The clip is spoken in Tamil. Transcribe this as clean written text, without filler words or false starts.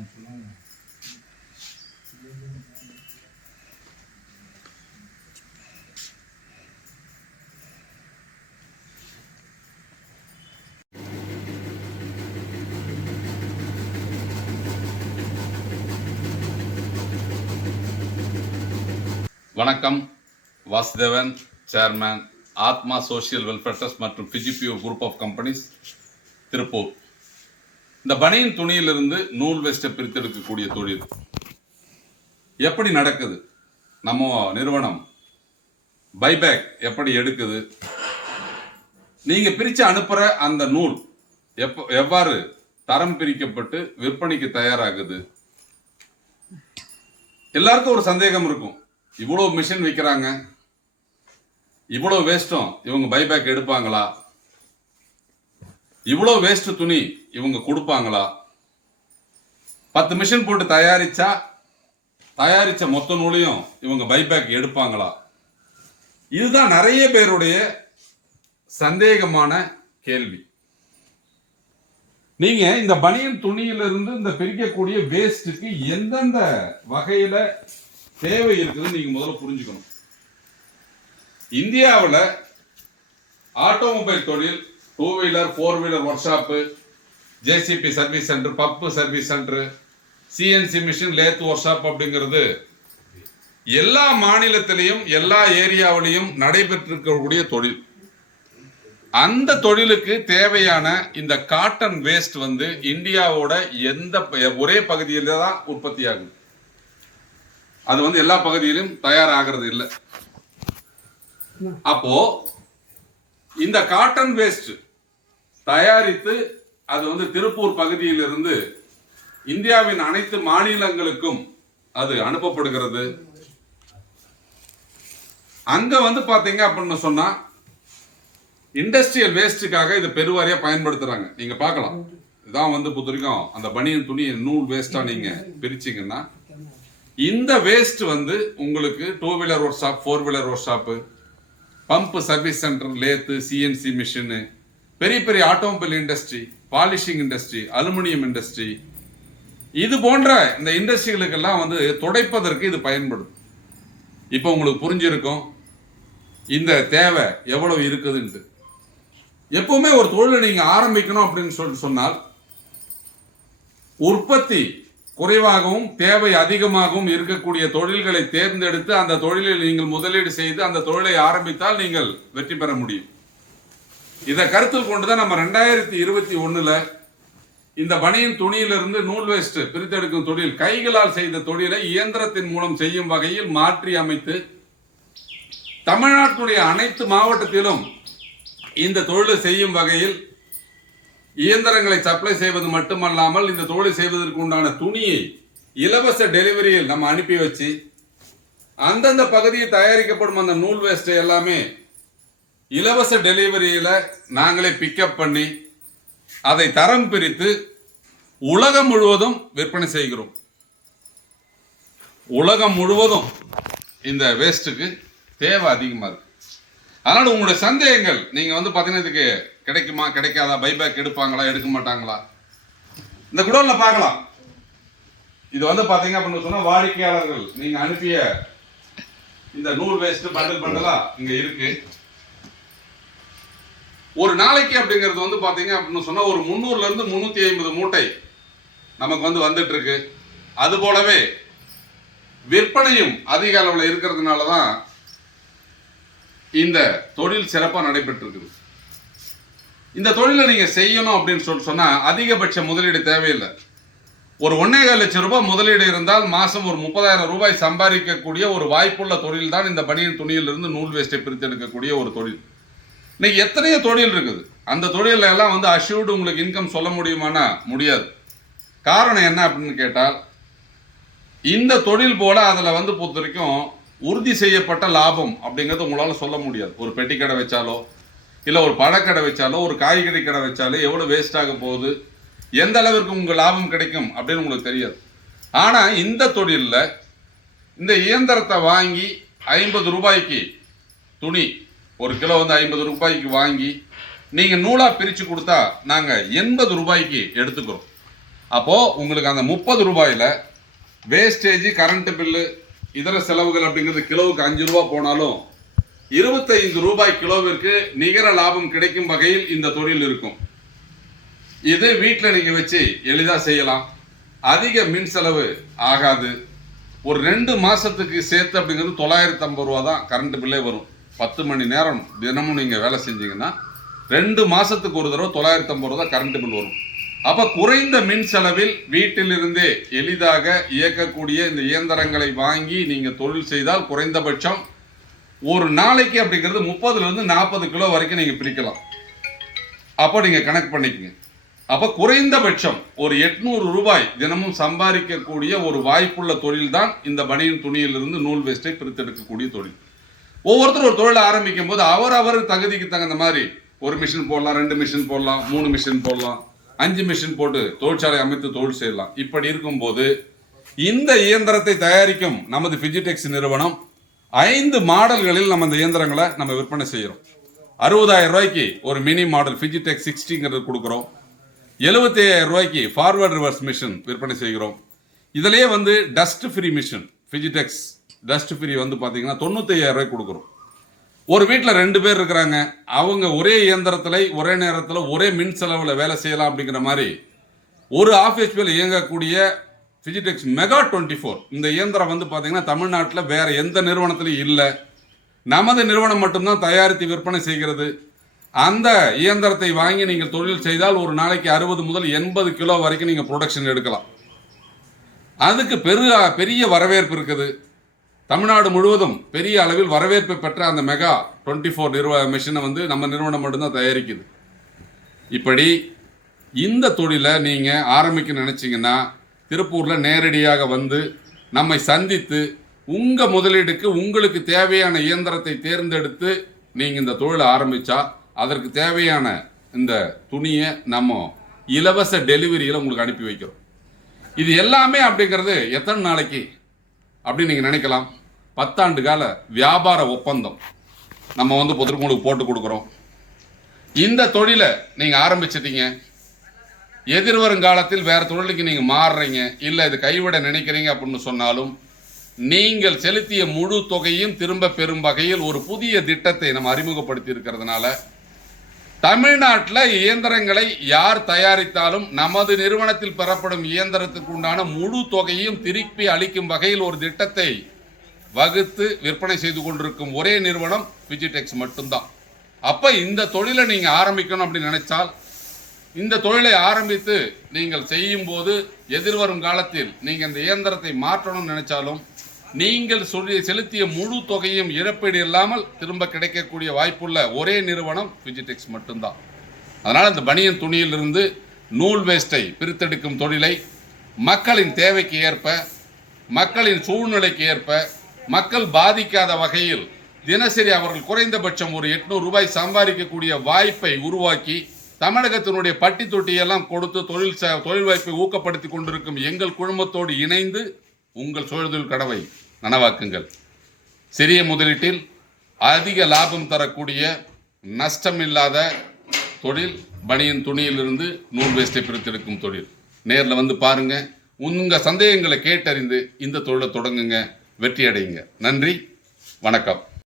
வணக்கம். வாசுதேவன், சேர்மேன், ஆத்மா சோஷியல் வெல்ஃபேர் ட்ரஸ்ட் மற்றும் ஃபிஜிபிஓ குரூப் ஆஃப் கம்பெனிஸ், திருப்பூர். இந்த பனியன் துணியிலிருந்து நூல் வேஸ்ட்டை பிரித்தெடுக்கக்கூடிய தொழில் எப்படி நடக்குது, நம்ம நிறுவனம் பைபேக் எப்படி எடுக்குது, நீங்க பிரிச்சு அனுப்புற அந்த நூல் எவ்வாறு தரம் பிரிக்கப்பட்டு விற்பனைக்கு தயாராகுது. எல்லாருக்கும் ஒரு சந்தேகம் இருக்கும், இவ்வளவு மிஷின் விற்கிறாங்க, இவ்வளவு வேஸ்டும் இவங்க பைபேக் எடுப்பாங்களா, இவ்வளவு வேஸ்ட் துணி இவங்க கொடுப்பாங்களா, 10 மிஷின் போட்டு தயாரிச்ச மொத்த நூலையும் இவங்க பைபேக் எடுப்பாங்களா? இதுதான் நிறைய பேருடைய சந்தேகமான கேள்வி. நீங்க இந்த பனியன் துணியிலிருந்து இந்த பிரிக்கக்கூடிய வேஸ்ட்டுக்கு எந்தெந்த வகையில தேவை இருக்குதுன்னு நீங்க முதல்ல புரிஞ்சுக்கணும். இந்தியாவில் ஆட்டோமொபைல் தொழில், 2 wheeler 4 wheeler work shop, JCB service centre, பப்பு service centre, CNC machine, lathe work shop அப்படிங்கிறது எல்லா மாநிலத்திலையும் எல்லா ஏரியாவிலையும் நடைபெற்றிருக்கக்கூடிய தொழில். அந்த தொழிலுக்கு தேவையான இந்த காட்டன் வேஸ்ட் இந்தியாவோட ஒரே பகுதியில தான் உற்பத்தி ஆகுது. அது எல்லா பகுதியிலும் தயாராகிறது இல்லை. அப்போ இந்த காட்டன் வேஸ்ட் தயாரித்து அது திருப்பூர் பகுதியிலிருந்து இந்தியாவின் அனைத்து மாநிலங்களுக்கும் அது அனுப்பப்படுகிறது. அங்க பாத்தீங்க அப்படின்னு சொன்னா இண்டஸ்ட்ரியல் வேஸ்டுக்காக இது பெருவாரியா பயன்படுத்துறாங்க. நீங்க பார்க்கலாம், இதான் புத்திரிக்கும் அந்த பனியன் துணி நூல் வேஸ்டா நீங்க பிரிச்சிங்கன்னா இந்த வேஸ்ட் உங்களுக்கு 2 wheeler work shop, 4 wheeler work shop, pump service centre, lathe, CNC machine, பெரிய பெரிய automobile industry, polishing industry, aluminium industry, இது போன்ற இந்த இண்டஸ்ட்ரிகளுக்கெல்லாம் துடைப்பதற்கு இது பயன்படும். இப்போ உங்களுக்கு புரிஞ்சிருக்கும் இந்த தேவை எவ்வளவு இருக்குதுன்ட்டு. எப்பவுமே ஒரு தொழிலை நீங்க ஆரம்பிக்கணும் அப்படின்னு சொன்னால் உற்பத்தி குறைவாகவும் தேவை அதிகமாகவும் இருக்கக்கூடிய தொழில்களை தேர்ந்தெடுத்து அந்த தொழிலில் நீங்கள் முதலீடு செய்து அந்த தொழிலை ஆரம்பித்தால் நீங்கள் வெற்றி பெற முடியும். இதை கருத்தில் கொண்டுதான் நம்ம 2021 இந்த பனியன் துணியிலிருந்து நூல் வேஸ்ட் பிரித்தெடுக்கும் தொழில், கைகளால் செய்த தொழிலை இயந்திரத்தின் மூலம் செய்யும் வகையில் மாற்றி அமைத்து தமிழ்நாட்டுடைய அனைத்து மாவட்டத்திலும் இந்த தொழிலை செய்யும் வகையில் இயந்திரங்களை சப்ளை செய்வது மட்டுமல்லாமல் இந்த தொழில் செய்வதற்கு உண்டான துணியை இலவச டெலிவரியில் நம்ம அனுப்பி வச்சு அந்தந்த பகுதியில் தயாரிக்கப்படும் அந்த நூல் வேஸ்ட் எல்லாமே இலவச டெலிவரியில நாங்களே பிக்கப் பண்ணி அதை தரம் பிரித்து உலகம் முழுவதும் விற்பனை செய்கிறோம். உலகம் முழுவதும் இந்த வேஸ்ட்டுக்கு தேவை அதிகமா இருக்கு. அதனால உங்களுடைய சந்தேகங்கள், நீங்க பாத்தீங்கன்னா இதுக்கு கிடைக்குமா கிடைக்காதா, பைபேக் எடுப்பாங்களா எடுக்க மாட்டாங்களா, இந்த குடோன்ல பார்க்கலாம். இது பாத்தீங்க அப்படின்னு சொன்னா வாடிக்கையாளர்கள் நீங்க அனுப்பிய இந்த நூல் வேஸ்ட் பண்டலா இங்க இருக்கு. ஒரு நாளைக்கு அப்படிங்கிறது பாத்தீங்க அப்படின்னு சொன்னா ஒரு 300ல இருந்து 350 மூட்டை நமக்கு வந்துட்டு இருக்கு. அது போலவே விற்பனையும் அதிக அளவில் இருக்கிறதுனாலதான் இந்த தொழில் சிறப்பாக நடைபெற்று இருக்குது. இந்த தொழிலை நீங்க செய்யணும் அப்படின்னு சொன்னா அதிகபட்ச முதலீடு தேவையில்லை. ஒரு 1.25 லட்சம் ரூபாய் முதலீடு இருந்தால் மாசம் ஒரு 30,000 ரூபாய் சம்பாதிக்கக்கூடிய ஒரு வாய்ப்புள்ள தொழில் தான் இந்த பனியன் துணியிலிருந்து நூல் வேஸ்ட்டை பிரித்தெடுக்கக்கூடிய ஒரு தொழில். இன்னைக்கு எத்தனையோ தொழில் இருக்குது. அந்த தொழில எல்லாம் அஷ்யூர்டு உங்களுக்கு இன்கம் சொல்ல முடியுமானா முடியாது. காரணம் என்ன அப்படின்னு கேட்டால் இந்த தொழில் போல அதுல பொறுத்த வரைக்கும் உறுதி செய்யப்பட்ட லாபம் அப்படிங்கிறது உங்களால சொல்ல முடியாது. ஒரு பெட்டி கடை வச்சாலோ இல்ல ஒரு பழக்கடை வச்சாலோ ஒரு காய்கறி கடை வச்சாலோ எவ்வளவு வேஸ்ட் ஆக போகுது, எந்த அளவிற்கு உங்க லாபம் கிடைக்கும் அப்படின்னு உங்களுக்கு தெரியாது. ஆனா இந்த தொழில்ல இந்த இயந்திரத்தை வாங்கி 50 ரூபாய்க்கு துணி, ஒரு கிலோ 50 ரூபாய்க்கு வாங்கி நீங்க நூலா பிரிச்சு கொடுத்தா நாங்க 80 ரூபாய்க்கு எடுத்துக்கிறோம். அப்போது உங்களுக்கு அந்த 30 ரூபாயில் வேஸ்டேஜ், கரண்ட் பில்லு, இதர செலவுகள் அப்படிங்கிறது கிலோவுக்கு 5 ரூபா போனாலும் 25 ரூபாய் கிலோவிற்கு நிகர லாபம் கிடைக்கும் வகையில் இந்த தொழில் இருக்கும். இது வீட்டில் நீங்கள் வச்சு எளிதாக செய்யலாம். அதிக மின் செலவு ஆகாது. ஒரு 2 மாதத்துக்கு சேர்த்து அப்படிங்கிறது 950 ரூபா தான் கரண்ட் பில்லே வரும். 10 மணி நேரம் தினமும் நீங்கள் வேலை செஞ்சீங்கன்னா 2 மாதத்துக்கு ஒரு தடவை 950 ரூபா தான் கரண்ட் பில் வரும். அப்போ குறைந்த மின் செலவில் வீட்டிலிருந்தே எளிதாக இயக்கக்கூடிய இந்த இயந்திரங்களை வாங்கி நீங்கள் தொழில் செய்தால் குறைந்தபட்சம் ஒரு நாளைக்கு அப்படிங்கிறது 30லேருந்து 40 கிலோ வரைக்கும் நீங்கள் பிரிக்கலாம். அப்போ நீங்கள் கணக்கு பண்ணிக்கங்க. அப்போ குறைந்தபட்சம் ஒரு 800 ரூபாய் தினமும் சம்பாதிக்கக்கூடிய ஒரு வாய்ப்புள்ள தொழில் தான் இந்த பனியன் துணியிலிருந்து நூல் வேஸ்ட்டை பிரித்தெடுக்கக்கூடிய தொழில். ஒவ்வொருத்தரும் ஒரு தொழிலை ஆரம்பிக்கும் போது அவர் தகுதிக்கு தகுந்த மாதிரி ஒரு மிஷின் போடலாம், 2 மிஷின் போடலாம், 3 மிஷின் போடலாம், 5 மிஷின் போட்டு தொழிற்சாலை அமைத்து தொழில் செய்யலாம். இப்படி இருக்கும்போது இந்த இயந்திரத்தை தயாரிக்கும் நமது பிஜிடெக்ஸ் நிறுவனம் 5 மாடல்களில் நம்ம இந்த இயந்திரங்களை நம்ம விற்பனை செய்கிறோம். 60,000 ரூபாய்க்கு ஒரு மினி மாடல் பிஜிடெக்ஸ் 60 கொடுக்குறோம். 75,000 ரூபாய்க்கு ஃபார்வர்ட் ரிவர்ஸ் மிஷின் விற்பனை செய்கிறோம். இதிலேயே டஸ்ட் ஃப்ரீ மிஷின் பிஜிடெக்ஸ் டஸ்ட் ஃப்ரீ பார்த்தீங்கன்னா 95,000 ரூபாய்க்கு கொடுக்குறோம். ஒரு வீட்டில் 2 பேர் இருக்கிறாங்க, அவங்க ஒரே இயந்திரத்தில் ஒரே நேரத்தில் ஒரே மின் செலவில் வேலை செய்யலாம் அப்படிங்கிற மாதிரி ஒரு ஆஃபீஸில் இயங்கக்கூடிய பிஜிடெக்ஸ் மெகா 24 இந்த இயந்திரம் பார்த்தீங்கன்னா தமிழ்நாட்டில் வேறு எந்த நிறுவனத்திலையும் இல்லை. நமது நிறுவனம் மட்டும்தான் தயாரித்து விற்பனை செய்கிறது. அந்த இயந்திரத்தை வாங்கி நீங்கள் தொழில் செய்தால் ஒரு நாளைக்கு 60 முதல் 80 கிலோ வரைக்கும் நீங்கள் ப்ரொடக்ஷன் எடுக்கலாம். அதுக்கு பெரிய வரவேற்பு இருக்குது. தமிழ்நாடு முழுவதும் பெரிய அளவில் வரவேற்பு பெற்ற அந்த மெகா 24 மிஷினை நம்ம நிறுவனம் மட்டும்தான் தயாரிக்குது. இப்படி இந்த தொழிலை நீங்கள் ஆரம்பிக்க நினச்சிங்கன்னா திருப்பூரில் நேரடியாக நம்மை சந்தித்து உங்கள் முதலீடுக்கு உங்களுக்கு தேவையான இயந்திரத்தை தேர்ந்தெடுத்து நீங்கள் இந்த தொழிலை ஆரம்பித்தா அதற்கு தேவையான இந்த துணியை நம்ம இலவச டெலிவரியில் உங்களுக்கு அனுப்பி வைக்கிறோம். இது எல்லாமே அப்படிங்கிறது எத்தனை நாளைக்கு அப்படின்னு நீங்கள் நினைக்கலாம். 10 ஆண்டு கால வியாபார ஒப்பந்தம் நம்ம உங்களுக்கு போட்டு கொடுக்குறோம். இந்த தொழிலை நீங்கள் ஆரம்பிச்சிட்டீங்க, எதிர்வருங்காலத்தில் வேறு தொழிலுக்கு நீங்கள் மாறுறீங்க, இல்லை இது கைவிட நினைக்கிறீங்க அப்படின்னு சொன்னாலும் நீங்கள் செலுத்திய முழு தொகையும் திரும்ப பெறும் வகையில் ஒரு புதிய திட்டத்தை நம்ம அறிமுகப்படுத்தி இருக்கிறதுனால தமிழ்நாட்டில் இயந்திரங்களை யார் தயாரித்தாலும் நமது நிறுவனத்தில் பெறப்படும் இயந்திரத்துக்கு உண்டான முழு தொகையும் திருப்பி அளிக்கும் வகையில் ஒரு திட்டத்தை வகுத்து விற்பனை செய்து கொண்டிருக்கும் ஒரே நிறுவனம் பிஜிடெக்ஸ் மட்டும்தான். அப்போ இந்த தொழிலை நீங்கள் ஆரம்பிக்கணும் அப்படின்னு நினைச்சால் இந்த தொழிலை ஆரம்பித்து நீங்கள் செய்யும் போது எதிர்வரும் காலத்தில் நீங்கள் இந்த இயந்திரத்தை மாற்றணும்னு நினைச்சாலும் நீங்கள் செலுத்திய முழு தொகையும் இழப்பீடு இல்லாமல் திரும்ப கிடைக்கக்கூடிய வாய்ப்புள்ள ஒரே நிறுவனம் பிஜிடெக்ஸ் மட்டும்தான். அதனால் இந்த பனியன் துணியிலிருந்து நூல் வேஸ்ட்டை பிரித்தெடுக்கும் தொழிலை மக்களின் தேவைக்கு ஏற்ப, மக்களின் சூழ்நிலைக்கு ஏற்ப, மக்கள் பாதிக்காத வகையில் தினசரி அவர்கள் குறைந்தபட்சம் ஒரு 800 ரூபாய் சம்பாதிக்கக்கூடிய வாய்ப்பை உருவாக்கி தமிழகத்தினுடைய பட்டி தொட்டியெல்லாம் கொடுத்து தொழில் வாய்ப்பை ஊக்கப்படுத்தி கொண்டிருக்கும் எங்கள் குழுமத்தோடு இணைந்து உங்கள் சுயதொழில் கனவை நனவாக்குங்கள். சிறிய முதலீட்டில் அதிக லாபம் தரக்கூடிய நஷ்டம் இல்லாத தொழில் பனியன் துணியிலிருந்து நூல் வேஸ்ட்டை பிரித்தெடுக்கும் தொழில். நேரில் பாருங்கள், உங்கள் சந்தேகங்களை கேட்டறிந்து இந்த தொழிலை தொடங்குங்க, வெற்றி அடையுங்க. நன்றி, வணக்கம்.